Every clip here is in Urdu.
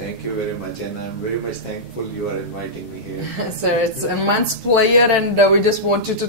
Thank you very much, and I'm very much thankful you are inviting me here. Sir, it's an immense pleasure, and we just want you to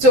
So,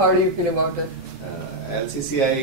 how do you feel about it? LCCI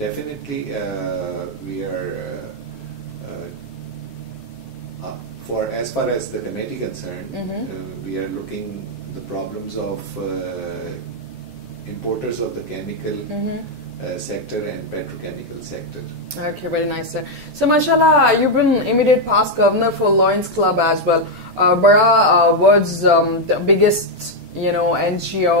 Definitely, we are for as far as the committee concerned, we are looking the problems of importers of the chemical sector and petrochemical sector. Okay, very nice, sir. So, mashallah, you've been immediate past governor for Lions Club as well. Bada was the biggest, you know, NGO.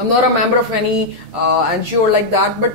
I'm not a member of any NGO like that, but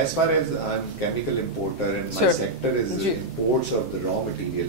as far as I'm chemical importer and my sector is imports of the raw material.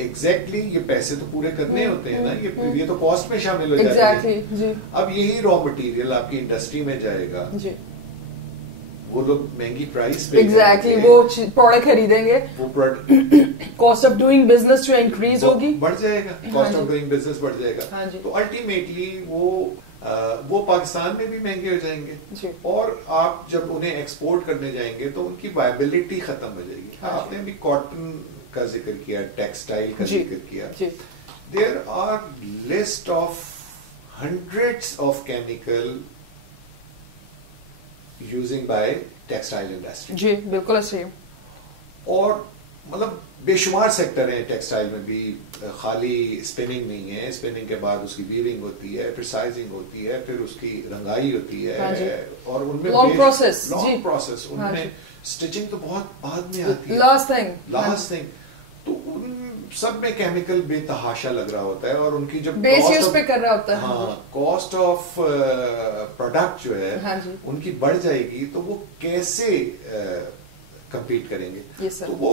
Exactly یہ پیسے تو پورے کرنے ہوتے ہیں نا, یہ تو کاسٹ میں شامل ہو جاتے ہیں. اب یہی را مٹیریل آپ کی انڈسٹری میں جائے گا, وہ لوگ مہنگی پرائس پہ وہ پروڈکٹ خریدیں گے, وہ کاسٹ آف ڈوئنگ بزنس جو انکریز ہوگی بڑھ جائے گا, کاسٹ آف ڈوئنگ بزنس بڑھ جائے گا, تو الٹیمیٹلی وہ پاکستان میں بھی مہنگے ہو جائیں گے, اور آپ جب انہیں ایکسپورٹ کرنے جائیں گے تو ان کی وائبلٹی ختم ہو جائے گی. آپ نے بھی کاٹن کا ذکر کیا, ٹیکسٹائل کا ذکر کیا, there are list of hundreds of chemical using by textile industry. جی بالکل ایسے, اور مطلب بے شمار سیکٹر ہیں ٹیکسٹائل میں بھی, خالی اسپننگ نہیں ہے, اسپننگ کے بعد اس کی ویونگ ہوتی ہے, پھر سائزنگ ہوتی ہے, پھر اس کی رنگائی ہوتی ہے, اور ان میں لانگ پروسیس, ان میں اسٹچنگ تو بہت بعد میں آتی ہے, لاسٹ تھنگ, تو ان سب میں کیمیکل بے تحاشا لگ رہا ہوتا ہے, اور ان کی جب بیس پہ کر رہا ہوتا ہے, ہاں کاسٹ آف پروڈکٹ جو ہے ان کی بڑھ جائے گی, تو وہ کیسے کمپیٹ کریں گے. تو وہ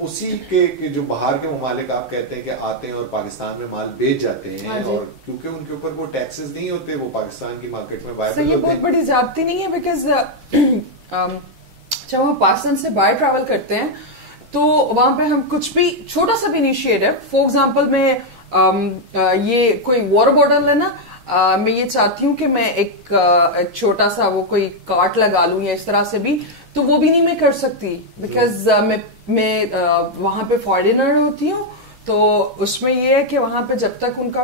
اسی کے جو باہر کے ممالک آپ کہتے ہیں کہ آتے ہیں اور پاکستان میں مال بیچ جاتے ہیں, اور کیونکہ ان کے اوپر وہ ٹیکسز نہیں ہوتے, وہ پاکستان کی مارکیٹ میں وائبل ہوتے ہیں. یہ بہت بڑی زیادتی نہیں ہے, بیکاز جب ہم پاکستان سے باہر ٹریول کرتے ہیں تو وہاں پہ ہم کچھ بھی چھوٹا سا بھی انیشیٹو, فار ایگزامپل میں یہ کوئی واٹر بوٹل ہے نا, میں یہ چاہتی ہوں کہ میں ایک چھوٹا سا وہ کوئی کارٹ لگا لوں یا اس طرح سے بھی, تو وہ بھی نہیں میں کر سکتی, بیکاز میں وہاں پہ فارینر ہوتی ہوں. تو اس میں یہ ہے کہ وہاں پہ جب تک ان کا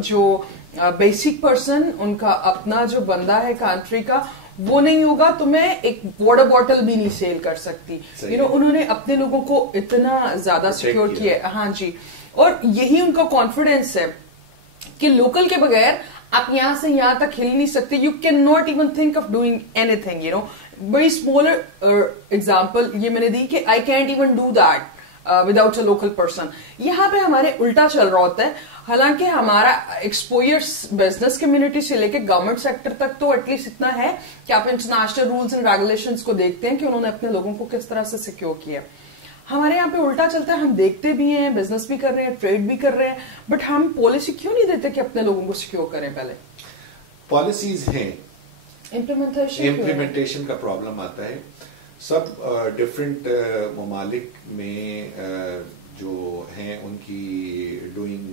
جو بیسک پرسن, ان کا اپنا جو بندہ ہے کنٹری کا, وہ نہیں ہوگا تو میں ایک واٹر بوٹل بھی نہیں سیل کر سکتی. انہوں نے اپنے لوگوں کو اتنا زیادہ سیکیور کیا ہے. ہاں جی, اور یہی ان کا کانفیڈینس ہے کہ لوکل کے بغیر آپ یہاں سے یہاں تک ہل نہیں سکتے. You can not even think of doing any thing. بڑی اسمالر ایگزامپل یہ میں نے دی کہ I can't even do that without a local person. یہاں پہ ہمارے الٹا چل رہا ہوتا ہے, حالانکہ ہمارا ایکسپوئر بزنس کمیونٹی سے لے کے گورنمنٹ سیکٹر تک تو ایٹ لیسٹ اتنا ہے کہ آپ انٹرنیشنل رولز اینڈ ریگولیشنز کو دیکھتے ہیں کہ انہوں نے اپنے لوگوں کو کس طرح سے سیکیور کیا. ہمارے یہاں پہ الٹا چلتا ہے, ہم دیکھتے بھی ہیں, بزنس بھی کر رہے ہیں, ٹریڈ بھی کر رہے ہیں, بٹ ہم پالیسی کیوں نہیں دیتے کہ اپنے لوگوں کو سیکیور کریں. پہلے پالیسیز ہیں, امپلیمنٹیشن کا پرابلم آتا ہے. سب ڈفرینٹ ممالک میں جو ہیں ان کی ڈوئنگ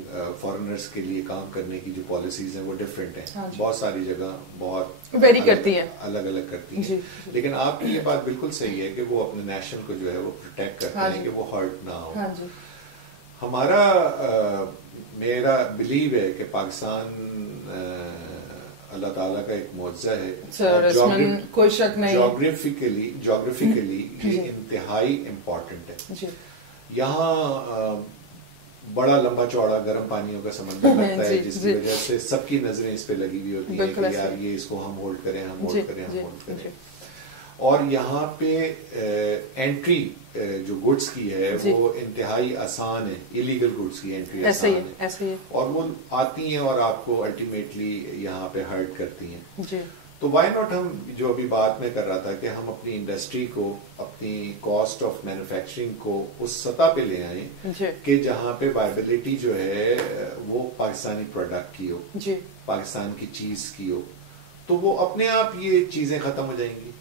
فارنرز کے لیے کام کرنے کی جو پالیسیز ہیں وہ ڈفرینٹ ہیں. بہت ساری جگہ بہت ویری کرتی ہیں, الگ الگ کرتی ہیں. لیکن آپ کی یہ بات بالکل صحیح ہے کہ وہ اپنے نیشنل کو جو ہے وہ پروٹیکٹ کرتے ہیں کہ وہ ہرٹ نہ ہو. میرا بلیو ہے کہ پاکستان اللہ تعالیٰ کا ایک معجزہ ہے, کوئی شک نہیں, جغرافیکلی انتہائی امپورٹنٹ ہے. یہاں بڑا لمبا چوڑا گرم پانیوں کا سمندر لگتا ہے, جس کی وجہ سے سب کی نظریں اس پہ لگی ہوئی ہوتی ہیں کہ یار یہ اس کو ہم ہولڈ کریں, ہم ہولڈ کریں, ہم ہولڈ کریں. اور یہاں پہ انٹری جو گڈس کی ہے وہ انتہائی آسان ہے, ایلیگل گڈس کی انٹری آسان ہے, اور وہ آتی ہیں اور آپ کو الٹیمیٹلی یہاں پہ ہرٹ کرتی ہیں. تو وائی ناٹ, ہم جو ابھی بات میں کر رہا تھا کہ ہم اپنی انڈسٹری کو, اپنی کاسٹ آف مینوفیکچرنگ کو اس سطح پہ لے آئیں کہ جہاں پہ وائبلٹی جو ہے وہ پاکستانی پروڈکٹ کی ہو, پاکستان کی چیز کی ہو, تو وہ اپنے آپ یہ چیزیں ختم ہو جائیں گی,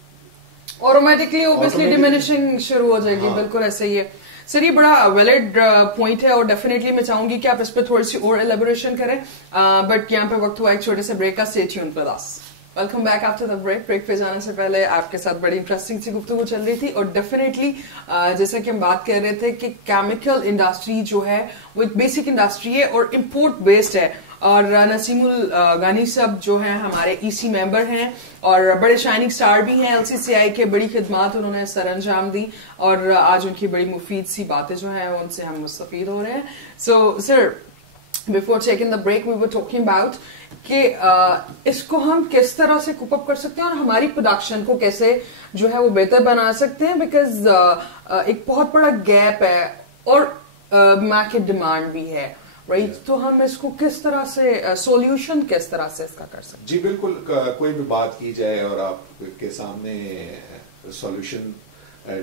آٹومیٹکلی اوبیسلی ڈیمینشنگ شروع ہو جائے گی. بالکل ایسا ہی ہے سر, یہ بڑا ویلڈ پوائنٹ ہے, اور ڈیفینیٹلی میں چاہوں گی کہ آپ اس پہ تھوڑی سی اور ایلیبوریشن کریں, بٹ یہاں پہ وقت ہوا ایک چھوٹے سے بریک کا. Stay tuned with us. Welcome back after the break. Break پہ جانے سے پہلے آپ کے ساتھ بڑی انٹرسٹنگ سی گفتگو چل رہی تھی, اور ڈیفینیٹلی جیسا کہ ہم بات کر رہے تھے کہ کیمیکل انڈسٹری جو ہے وہ ایک بیسک انڈسٹری ہے اور امپورٹ بیسڈ ہے. اور نسیم الغانی صاحب جو ہیں ہمارے ای سی ممبر ہیں اور بڑے شائننگ سٹار بھی ہیں, LCCI کے بڑی خدمات انہوں نے سر انجام دی, اور آج ان کی بڑی مفید سی باتیں جو ہیں ان سے ہم مستفید ہو رہے ہیں. سو سر, before taking the break we were talking about کہ اس کو ہم کس طرح سے کوپ اپ کر سکتے ہیں اور ہماری پروڈکشن کو کیسے جو ہے وہ بہتر بنا سکتے ہیں, بیکاز ایک بہت بڑا گیپ ہے اور مارکیٹ ڈیمانڈ بھی ہے, رائٹ. تو ہم اس کو کس طرح سے سولوشن کس طرح سے اس کا کر سکتے ہیں؟ جی بالکل, کوئی بھی بات کی جائے اور آپ کے سامنے سولوشن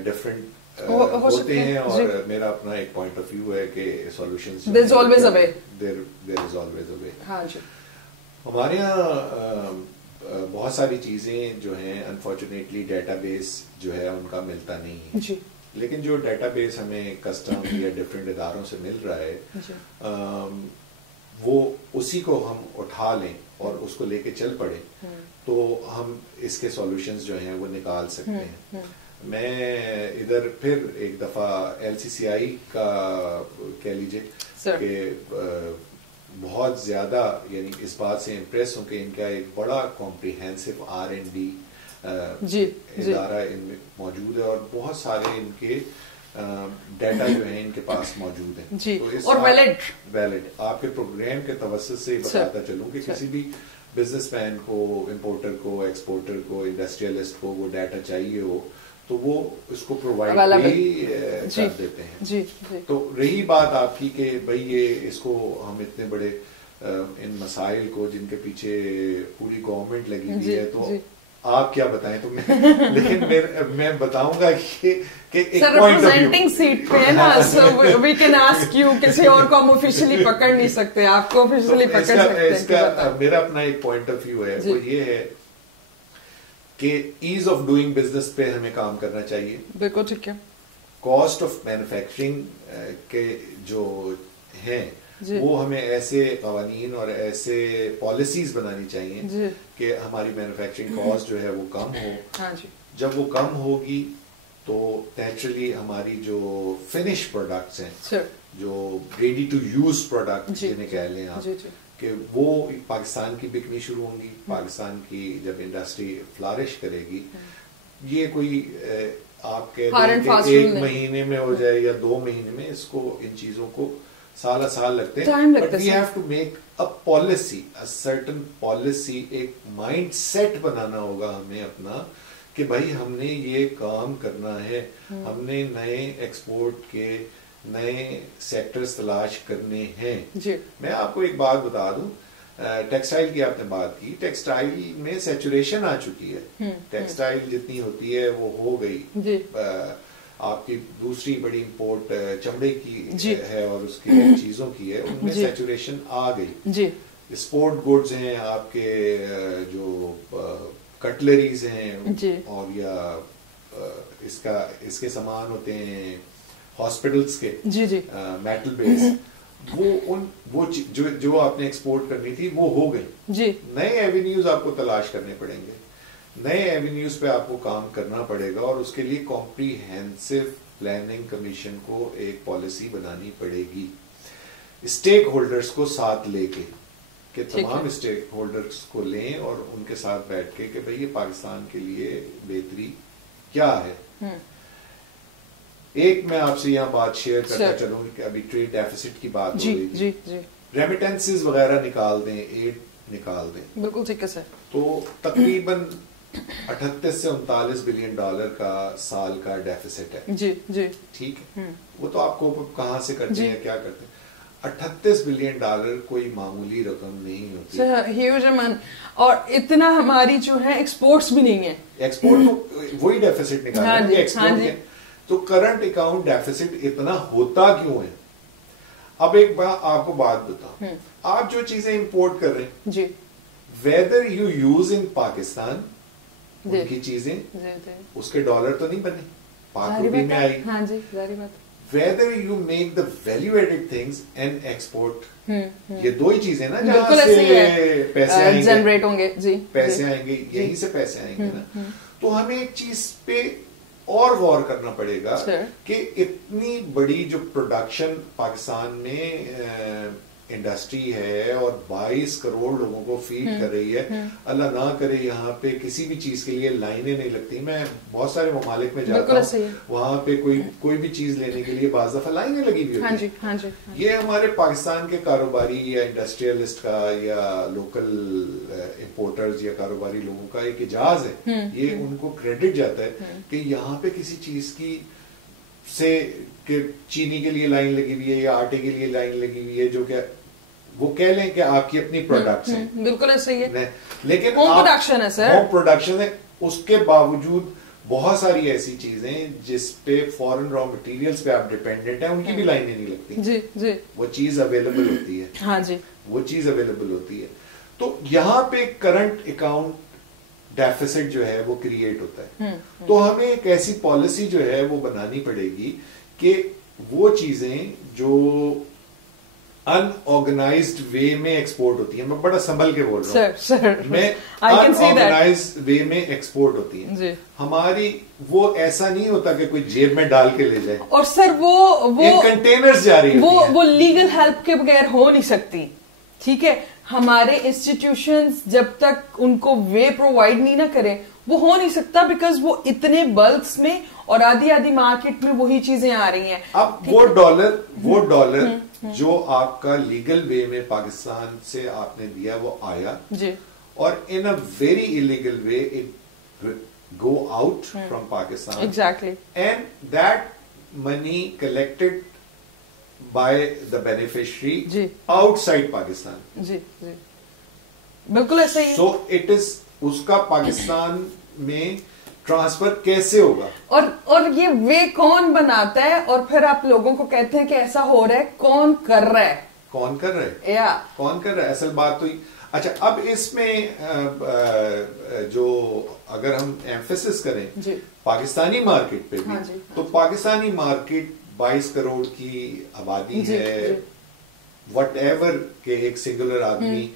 ڈفرینٹ ہوتے ہیں, اور میرا اپنا ایک پوائنٹ آف ویو ہے کہ solutions there is always a way. there is always a way. ہاں جی. ہمارے یہاں بہت ساری چیزیں جو ہیں انفارچونیٹلی ڈیٹا بیس جو ہے ان کا ملتا نہیں ہے جی, لیکن جو ڈیٹا بیس ہمیں کسٹم یا ڈفرینٹ اداروں سے مل رہا ہے وہ اسی کو ہم اٹھا لیں اور اس کو لے کے چل پڑے تو ہم اس کے سولوشنز جو ہیں وہ نکال سکتے ہیں. میں ادھر پھر ایک دفعہ LCCI کا کہہ لیجیے کہ بہت زیادہ یعنی اس بات سے امپریس ہوں کہ ان کا ایک بڑا کمپریہنسو R&D ادارہ ان میں موجود ہے اور بہت سارے ان کے ڈیٹا جو ہیں ان کے پاس موجود ہیں. اور ویلڈ آپ کے پروگرام کے توسط سے بتاتا چلوں کہ کسی بھی بزنس مین کو, امپورٹر کو, ایکسپورٹر کو, انڈسٹریلسٹ کو وہ ڈیٹا چاہیے ہو تو وہ اس کو پرووائڈ بھی کر دیتے ہیں. تو رہی بات آپ کی کہ بھئی یہ اس کو ہم اتنے بڑے ان مسائل کو جن کے پیچھے پوری گورنمنٹ لگی ہوئی ہے تو آپ کیا بتائیں تو لیکن میں بتاؤں گا کہ ایک ریپرزینٹنگ سیٹ پہ ہے نا, سو وی کین آسک یو, کسی اور کو ہم آفیشلی پکڑ نہیں سکتے, آپ کو آفیشلی پکڑ سکتے ہیں. اس کا میرا اپنا ایک پوائنٹ آف ویو ہے وہ یہ ہے کہ ایز آف ڈوئنگ بزنس پہ ہمیں کام کرنا چاہیے. بالکل ٹھیک ہے. کاسٹ آف مینوفیکچرنگ کے جو ہیں وہ ہمیں ایسے قوانین اور ایسے پالیسیز بنانی چاہیے کہ ہماری مینوفیکچرنگ کاسٹ جو ہے وہ کم ہو. جب وہ کم ہوگی تو نیچرلی ہماری جو فنش پروڈکٹس ہیں, جو ریڈی ٹو یوز پروڈکٹ جنہیں کہہ لیں آپ, کہ وہ پاکستان کی بکنی شروع ہوں گی. پاکستان کی جب انڈسٹری فلارش کرے گی, یہ کوئی آپ کے ایک مہینے میں ہو جائے یا 2 مہینے میں, اس کو ان چیزوں کو سال لگتے ہیں. But we have to make a policy, a certain policy, ایک مائنڈ سیٹ بنانا ہوگا ہمیں اپنا کہ بھائی ہم نے یہ کام کرنا ہے, ہم نے نئے ایکسپورٹ کے نئے سیکٹرز تلاش کرنے ہیں. میں آپ کو ایک بات بتا دوں, ٹیکسٹائل کی آپ نے بات کی, ٹیکسٹائل میں سیچوریشن آ چکی ہے. ٹیکسٹائل جتنی ہوتی ہے وہ ہو گئی. آپ کی دوسری بڑی امپورٹ چمڑے کی ہے اور اس کی چیزوں کی ہے, ان میں سیچوریشن آ گئی. اسپورٹ گڈز ہیں آپ کے, جو کٹلریز ہیں اور یا اس کے سامان ہوتے ہیں ہاسپٹلس کے میٹل بیس, وہ جو آپ نے ایکسپورٹ کرنی تھی وہ ہو گئی. نئے ایونیوز آپ کو تلاش کرنے پڑیں گے, نئے ایونیوز پہ آپ کو کام کرنا پڑے گا, اور اس کے لیے کمپریہنسو پلاننگ کمیشن کو ایک پالیسی بنانی پڑے گی اسٹیک ہولڈرز کو ساتھ لے کے, کہ تمام اسٹیک ہولڈرز کو لیں اور ان کے ساتھ بیٹھ کے کہ بھئی یہ پاکستان کے لیے بہتری کیا ہے. ایک میں آپ سے یہاں بات شیئر کرتا چلوں کہ ابھی ٹریڈ ڈیفیسٹ کی بات ہو رہی تھی, ریمیٹنسز وغیرہ نکال دیں, ایڈ نکال دیں. بالکل ٹھیک ہے سر. تو تقریباً 38 سے 39 بلین ڈالر کا سال کا ڈیفیسٹ ہے. ٹھیک ہے, وہ تو آپ کو کہاں سے کرتے ہیں, کیا کرتے ہیں. 38 بلین ڈالر کوئی معمولی رقم نہیں ہوتی, ہیوج اماؤنٹ, اور اتنا ہماری جو ہے ایکسپورٹس بھی نہیں ہے. ایکسپورٹ تو وہی ڈیفیسٹ نکالیں گے ایکسپورٹ کے. تو کرنٹ اکاؤنٹ ڈیفیسٹ اتنا ہوتا کیوں ہے؟ اب ایک بات آپ کو بات بتاؤں, آپ جو چیزیں امپورٹ کر رہے ہیں ویدر یو یوز ان پاکستان ان کی چیزیں, اس کے ڈالر تو نہیں بنے, پاک روپے میں آئی. Whether you make the value added things and export, یہ دو ہی چیزیں نا جہاں سے پیسے آئیں گے, جنریٹ ہوں گے, پیسے آئیں گے, یہیں سے پیسے آئیں گے نا. تو ہمیں ایک چیز پہ اور غور کرنا پڑے گا کہ اتنی بڑی جو پروڈکشن پاکستان میں انڈسٹری ہے اور 22 کروڑ لوگوں کو فیڈ کر رہی ہے, اللہ نہ کرے یہاں پہ کسی بھی چیز کے لیے لائنیں نہیں لگتی. میں بہت سارے ممالک میں جاتا ہوں, وہاں پہ کوئی بھی چیز لینے کے لیے بعض دفعہ لائنیں لگی ہوئی ہوتی ہیں. یہ ہمارے پاکستان کے کاروباری یا انڈسٹریلسٹ کا یا لوکل امپورٹرز یا کاروباری لوگوں کا ایک اعجاز ہے, یہ ان کو کریڈٹ جاتا ہے کہ یہاں پہ کسی چیز کی سے کہ چینی کے لیے لائن لگی ہوئی ہے یا آٹے کے لیے لائن لگی ہوئی ہے, جو کہ وہ کہہ لیں کہ آپ کی اپنی پروڈکٹس ہیں. بالکل ایسا ہی ہے, لیکن ہوم پروڈکشن ہے سر, ہوم پروڈکشن ہے, اس کے باوجود بہت ساری ایسی چیزیں جس پہ فورن را مٹیریلز پہ آپ ڈیپینڈنٹ ہیں ان کی بھی لائنیں نہیں لگتی. جی جی وہ چیز اویلیبل ہوتی ہے. ہاں جی وہ چیز اویلیبل ہوتی ہے. تو یہاں پہ کرنٹ اکاؤنٹ ڈیفیسٹ جو ہے وہ کریٹ ہوتا ہے. تو ہمیں ایک ایسی پالیسی جو ہے وہ بنانی پڑے گی کہ وہ چیزیں جو ان آرگنائزڈ وے میں ایکسپورٹ ہوتی ہیں, میں بڑا سنبھل کے بول رہا ہوں, میں ان آرگنائزڈ وے میں ایکسپورٹ ہوتی ہیں ہماری, وہ ایسا نہیں ہوتا کہ کوئی جیب میں ڈال کے لے جائے. اور سر وہ کنٹینرز جا رہی ہیں, وہ لیگل ہیلپ کے بغیر ہو نہیں سکتی. ٹھیک ہے, ہمارے انسٹیٹیوشنز جب تک ان کو وے پرووائڈ نہیں نہ کرے وہ ہو نہیں سکتا, بیکاز وہ اتنے بلکس میں اور آدھی مارکیٹ میں وہی چیزیں آ رہی ہیں. اب وہ ڈالر جو آپ کا لیگل وے میں پاکستان سے آپ نے دیا وہ آیا جی, اور in a very illegal way it go out from Pakistan. Exactly. And that money collected by the beneficiary outside Pakistan. جی جی بالکل ایسا ہی. سو اٹ از, اس کا پاکستان میں ٹرانسفر کیسے ہوگا, اور یہ وے کون بناتا ہے, اور پھر آپ لوگوں کو کہتے ہیں کہ ایسا ہو رہا ہے, کون کر رہا ہے, کون کر رہا ہے, کون کر رہا ہے, اصل بات تو. اچھا اب اس میں جو اگر ہم ایمفیسس کریں پاکستانی مارکیٹ پہ بھی, تو پاکستانی مارکیٹ 22 کروڑ کی آبادی ہے, وٹ ایور کہ ایک سنگولر آدمی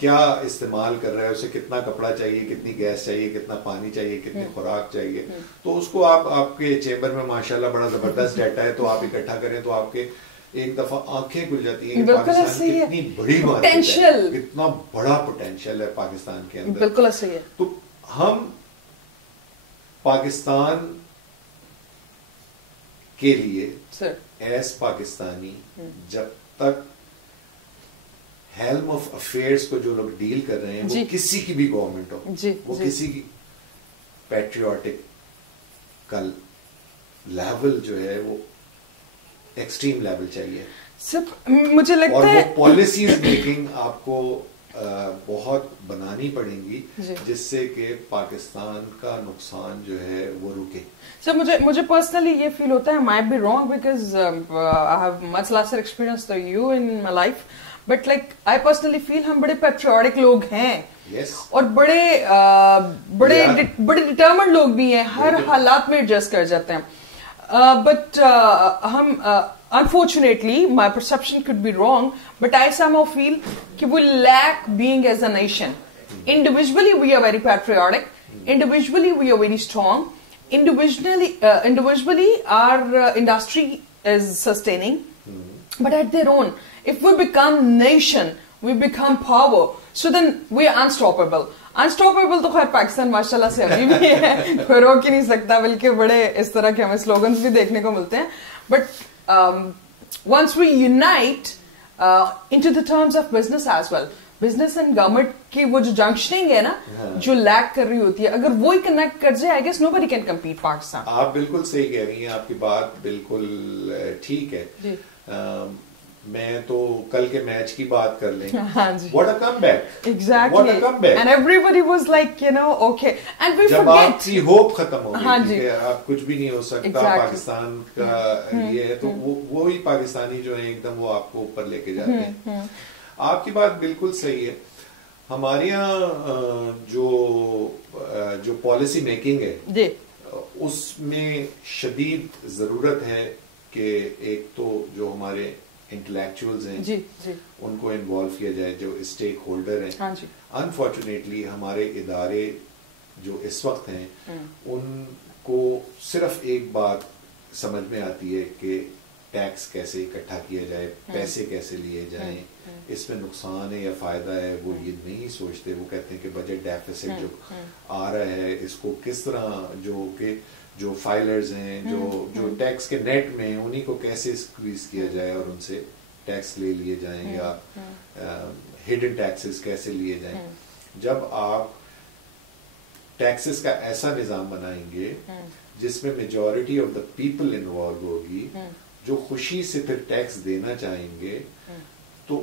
کیا استعمال کر رہا ہے, اسے کتنا کپڑا چاہیے, کتنی گیس چاہیے, کتنا پانی چاہیے, کتنی خوراک چاہیے, تو اس کو آپ کے چیمبر میں ماشاءاللہ بڑا زبردست ڈیٹا ہے, تو آپ اکٹھا کریں تو آپ کے ایک دفعہ آنکھیں کھل جاتی ہیں. پاکستان کتنی بڑی مارکیٹ ہے, کتنا بڑا پوٹینشیل ہے پاکستان کے اندر. بالکل صحیح ہے. تو ہم پاکستان کے لیے ایز پاکستانی جب تک ہیلم آف افیئرس کو جو لوگ ڈیل کر رہے ہیں وہ کسی کی بھی گورنمنٹ ہو, وہ کسی کی پیٹریوٹک کا لیول جو ہے وہ ایکسٹریم لیول چاہیے. مجھے لگتا ہے اور وہ پالیسیز میکنگ آپ کو بہت بنانی پڑیں گی جس سے کہ پاکستان کا نقصان جو ہے وہ رکے. سر مجھے پرسنلی یہ فیل ہوتا ہے, might be wrong because I have much lesser experience than you in my life, but like I personally feel ہم بڑے پیٹریوٹک لوگ ہیں, اور بڑے ڈٹرمنڈ لوگ بھی ہیں, ہر حالات میں ایڈجسٹ کر جاتے ہیں. But ہم unfortunately my perception could be wrong, but I somehow feel کہ we lack being as a nation. Individually we are very patriotic, individually we are very strong, individually our industry is sustaining, but at their own, if we become nation, we become power, so then we are unstoppable. Unstoppable تو خیر پاکستان ماشاءاللہ سے ابھی بھی ہے, کوئی روک ہی نہیں سکتا, بلکہ بڑے اس طرح کے ہمیں سلوگنز بھی دیکھنے کو ملتے ہیں. But once we unite into the terms of business as well, business and government کی وہ جو جنکشننگ ہے نا جو لیک کر رہی ہوتی ہے, اگر وہی کنیکٹ کر جائے I guess nobody can compete Pakistan. آپ بالکل صحیح کہہ رہی ہیں, آپ کی بات بالکل ٹھیک ہے. میں تو کل کے میچ کی بات کر لیں, what a comeback, exactly, and everybody was like you know okay, and we forget جب آپ کی ہوپ ختم ہو گئی کہ آپ کچھ بھی نہیں ہو سکتا پاکستان کا یہ ہے, تو وہی پاکستانی جو ہیں ایک دم وہ آپ کو اوپر لے کے جاتے ہیں. آپ کی بات بالکل صحیح ہے. ہمارے یہاں جو پالیسی میکنگ ہے اس میں شدید ضرورت ہے کہ ایک تو جو ہمارے انٹلیکچوئلز ہیں ان کو انوالو کیا جائے, جو اسٹیک ہولڈر ہیں. انفارچونیٹلی ہمارے ادارے جو اس وقت ہیں ان کو صرف ایک بات سمجھ میں آتی ہے کہ ٹیکس کیسے اکٹھا کیا جائے, پیسے کیسے لیے جائیں, اس میں نقصان ہے یا فائدہ ہے وہ یہ نہیں سوچتے. وہ کہتے ہیں کہ بجٹ ڈیفیسٹ جو آ رہا ہے اس کو کس طرح جو فائلرز ہیں جو ٹیکس کے نیٹ میں ہیں انہی کو کیسے اسکویز کیا جائے اور ان سے ٹیکس لے لیے جائیں یا ہڈن ٹیکسز کیسے لیے جائیں. جب آپ ٹیکسز کا ایسا نظام بنائیں گے جس میں majority of the people involve ہوگی جو خوشی سے پھر ٹیکس دینا چاہیں گے, تو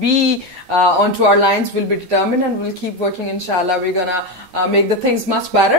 be onto our lines, will be determined and we'll keep working. Inshallah we're gonna make the things much better.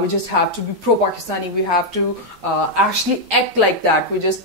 we just have to be pro-Pakistani. We have to actually act like that. We just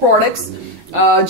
products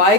buy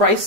price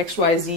XYZ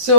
So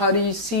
how do you see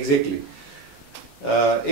Exactly.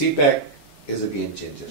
CPEC is a game changer.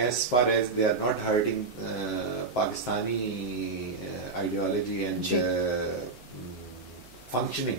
as far as they are not hurting Pakistani ideology and functioning,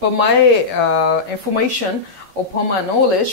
for my information or for my knowledge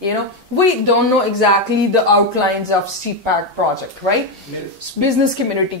You know, we don't know exactly the outlines of CPEC project, right? Business community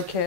Okay.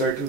certain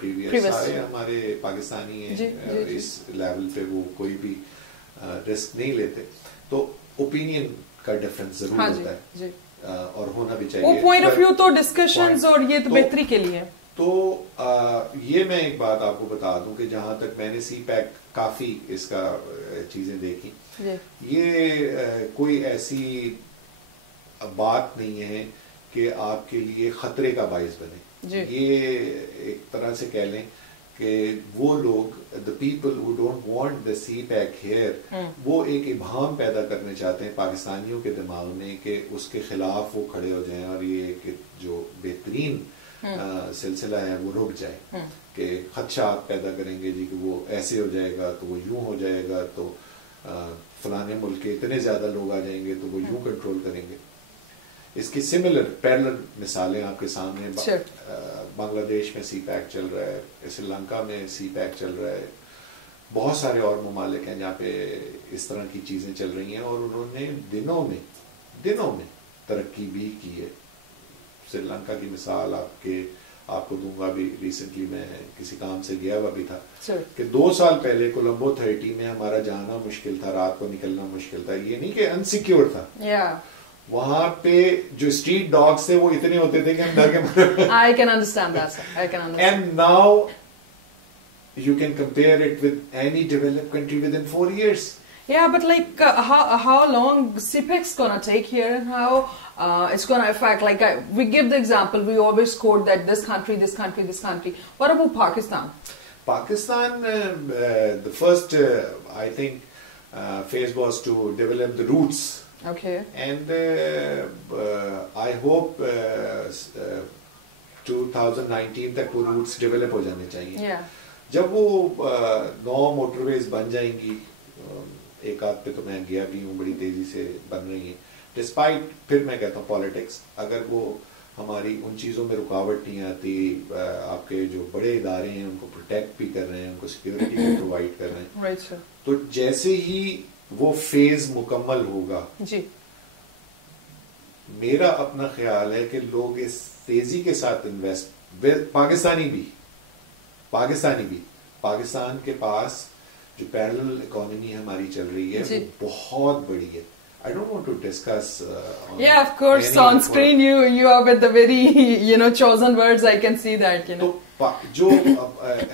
previous سارے ہمارے پاکستانی ہیں اس لیول پہ وہ کوئی بھی رسک نہیں لیتے. تو اوپینین کا ڈفرنس ضرور ہوتا ہے اور ہونا بھی چاہیے. وہ پوائنٹ آف ویو تو ڈسکشنز اور یہ تو بہتری کے لیے. تو یہ میں ایک بات آپ کو بتا دوں کہ جہاں تک میں نے سی پیک کافی اس کا چیزیں دیکھی, یہ کوئی ایسی بات نہیں ہے کہ آپ کے لیے خطرے کا باعث بنے. یہ ایک طرح سے کہہ لیں کہ وہ لوگ the people who don't want the CPEC here وہ ایک ابہام پیدا کرنے چاہتے ہیں پاکستانیوں کے دماغ میں کہ اس کے خلاف وہ کھڑے ہو جائیں اور یہ کہ جو بہترین سلسلہ ہے وہ رک جائے, کہ خدشہ آپ پیدا کریں گے جی کہ وہ ایسے ہو جائے گا تو وہ یوں ہو جائے گا تو فلانے ملک کے اتنے زیادہ لوگ آ جائیں گے تو وہ یوں کنٹرول کریں گے. اس کی سملر پیرلل مثالیں آپ کے سامنے. بنگلہ دیش میں سی پیک چل رہا ہے, سری لنکا میں سی پیک چل رہا ہے, بہت سارے اور ممالک ہیں جہاں پہ اس طرح کی چیزیں چل رہی ہیں اور انہوں نے دنوں میں ترقی بھی کی ہے. سری لنکا کی مثال آپ کو دوں گا. بھی ریسنٹلی میں کسی کام سے گیا ہوا بھی تھا کہ 2 سال پہلے کولمبو 30 میں ہمارا جانا مشکل تھا, رات کو نکلنا مشکل تھا. یہ نہیں کہ انسیکیور تھا, وہاں پہ جو اسٹریٹ ڈاگس تھے وہ اتنے ہوتے تھے کہ ہم ڈر کے مارے. I can understand that, sir. I can understand. And now you can compare it with any developed country within 4 years. Yeah, but like how long CPEC's gonna take here and how it's gonna affect, like we give the example, we always quote that this country. What about Pakistan? Pakistan, the first I think phase was to develop the roots. Okay. And I hope 2019 تک وہ روٹس ڈیولپ ہو جانے چاہیے. جب وہ 9 موٹر ویز بن جائیں گی, ایک آدھ پہ تو میں گیا بھی ہوں, بڑی تیزی سے بن رہی ہیں ڈسپائٹ, پھر میں کہتا ہوں پالیٹکس, اگر وہ ہماری ان چیزوں میں رکاوٹ نہیں آتی, آپ کے جو بڑے ادارے ہیں ان کو پروٹیکٹ بھی کر رہے ہیں, ان کو سیکیورٹی بھی پرووائڈ کر رہے ہیں, تو جیسے ہی وہ فیز مکمل ہوگا, میرا اپنا خیال ہے کہ لوگ اس تیزی کے ساتھ انویسٹ, پاکستان کے پاس جو پیرلل اکانومی ہماری چل رہی ہے وہ بہت بڑی ہے. I don't want to discuss yeah, of course, on screen you are with the very chosen words. I can see that. تو جو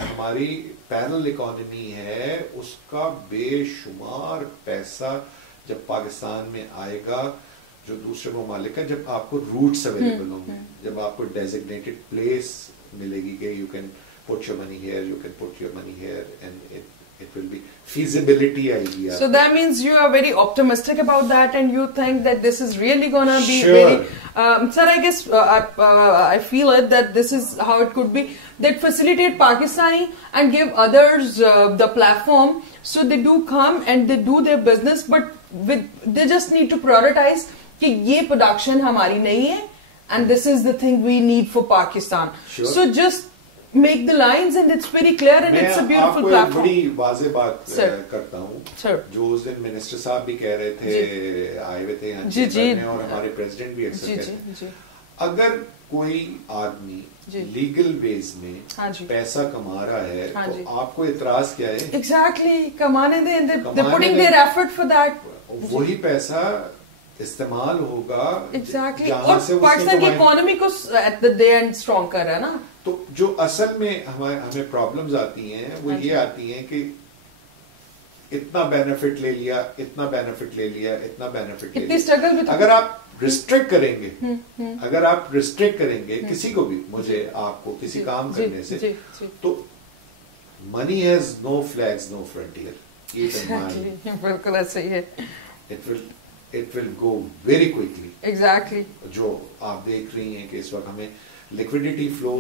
ہماری پیرلل اکانومی ہے اس کا بے شمار پیسہ جب پاکستان میں آئے گا, جو دوسرے ممالک ہیں, جب آپ کو روٹس اویلیبل ہوں گے, جب آپ کو ڈیزگنیٹڈ پلیس ملے گی کہ you can put your money here, you can put your money here, and it will be feasibility idea. So that means you are very optimistic about that and you think that this is really going to be very sir, I guess I feel it that this is how it could be, that facilitate Pakistani and give others the platform so they do come and they do their business, but they just need to prioritize کہ یہ production ہماری نہیں ہے and this is the thing we need for Pakistan. So just make the lines and it's very clear and it's a beautiful platform. میں آپ کو بڑی واضح بات کرتا ہوں, جو اس دن منسٹر صاحب بھی کہہ رہے تھے, آئے ہوئے تھے اور ہمارے پریزیڈنٹ بھی اکثر کہتے ہیں, اگر کوئی آدمی لیگل ویز میں پیسہ کما رہا ہے تو آپ کو اعتراض کیا ہے؟ ایگزیکٹلی, کمانے دیں, they're putting their effort for that. وہی پیسہ استعمال ہوگا ایگزیکٹلی, اور پاکستان کی اکانومی کو at the day end strong کر رہا ہے نا. تو جو اصل میں ہمیں پرابلمز آتی ہیں وہ یہ آتی ہیں کہ اتنا بینیفٹ لے لیا, اتنا بینیفٹ لے لیا, اتنا بینیفٹ لے لیا. اگر آپ ریسٹرکٹ کریں گے کسی کو بھی, مجھے آپ کو کسی کام کرنے سے, تو money has no flags, no frontier. بالکل ایسا ہی ہے. It will go very quickly. Exactly. جو آپ دیکھ رہی ہیں کہ اس وقت ہمیں liquidity flow,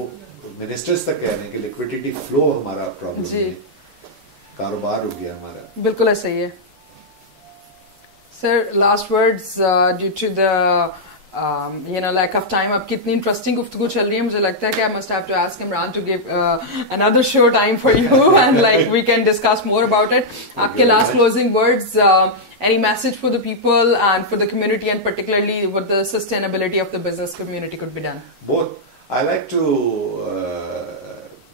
منسٹرز تک کہہ رہے ہیں کہ liquidity flow ہمارا پرابلم ہے, کاروبار ہو گیا ہمارا. بالکل ایسا ہی ہے. Sir, last words due to the lack of time. اب کتنی انٹرسٹنگ گفتگو چل رہی ہے, مجھے لگتا ہے کہ I must have to ask Imran to give another show time for you and like we can discuss more about it. آپ کے last closing words, any message for the people and for the community and particularly what the sustainability of the business community could be done? Both. I like to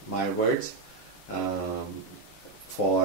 my words for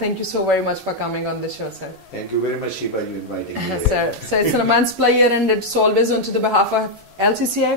Thank you so very much for coming on the show, sir. Thank you very much, Shiba, you inviting me. Sir, it's an immense pleasure and it's always on to the behalf of LCCI.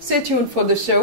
Stay tuned for the show.